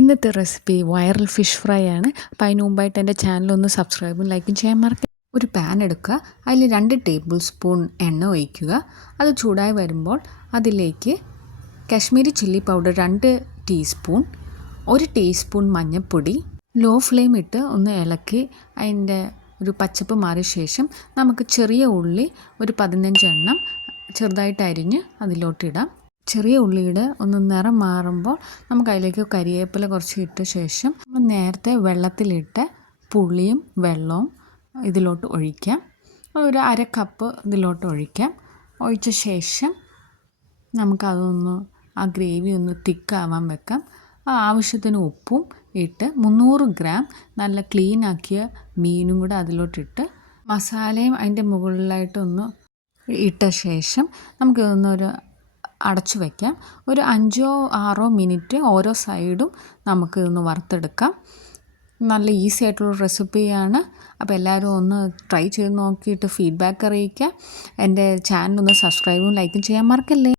ഇന്നത്തെ recipe viral fish fry ആണ്. അപ്പോൾ അതിന് മുമ്പായിട്ട് എൻ്റെ ചാനലൊന്ന് സബ്സ്ക്രൈബും ലൈക്കും ചെയ്യാൻ മറക്കുക. ഒരു പാൻ എടുക്കുക, അതിൽ 2 ടേബിൾ സ്പൂൺ എണ്ണ ഒഴിക്കുക. അത് ചൂടായി വരുമ്പോൾ അതിലേക്ക് Kashmiri chilli powder 2 teaspoon, 1 teaspoon മഞ്ഞൾപ്പൊടി, ലോ ഫ്ലെയിം ഇട്ട് ഒന്ന് ഇളക്കി അതിൻ്റെ ഒരു പച്ചപ്പ് മാറിയ ശേഷം നമുക്ക് ചെറിയ ഉള്ളി ഒരു 15 എണ്ണം ചെറുതായിട്ട് അരിഞ്ഞ് അതിലോട്ടിടാം. ചെറിയ ഉള്ളിയുടെ ഒന്ന് നിറം മാറുമ്പോൾ നമുക്ക് അതിലേക്ക് കരിവേപ്പില കുറച്ച് ഇട്ട ശേഷം നമ്മൾ നേരത്തെ വെള്ളത്തിലിട്ട് പുളിയും വെള്ളവും ഇതിലോട്ട് ഒഴിക്കാം. ഒരു 1/2 കപ്പ് ഇതിലോട്ട് ഒഴിക്കാം. ഒഴിച്ച ശേഷം നമുക്കതൊന്ന് ആ ഗ്രേവി ഒന്ന് തിക്കാവാൻ വെക്കാം. ആവശ്യത്തിന് ഉപ്പും ഇട്ട് 300 ഗ്രാം നല്ല ക്ലീൻ ആക്കിയ മീനും കൂടെ അതിലോട്ടിട്ട് മസാലയും അതിൻ്റെ മുകളിലായിട്ടൊന്ന് ഇട്ട ശേഷം നമുക്കിതൊന്നൊരു അടച്ചു വയ്ക്കാം. ഒരു 5-6 മിനിറ്റ് ഓരോ സൈഡും നമുക്ക് ഇതൊന്ന് വറുത്തെടുക്കാം. നല്ല ഈസി ആയിട്ടുള്ള റെസിപ്പിയാണ്. അപ്പോൾ എല്ലാവരും ഒന്ന് ട്രൈ ചെയ്ത് നോക്കിയിട്ട് ഫീഡ്ബാക്ക് അറിയിക്കുക. എൻ്റെ ചാനലൊന്ന് സബ്സ്ക്രൈബും ലൈക്കും ചെയ്യാൻ മറക്കല്ലേ.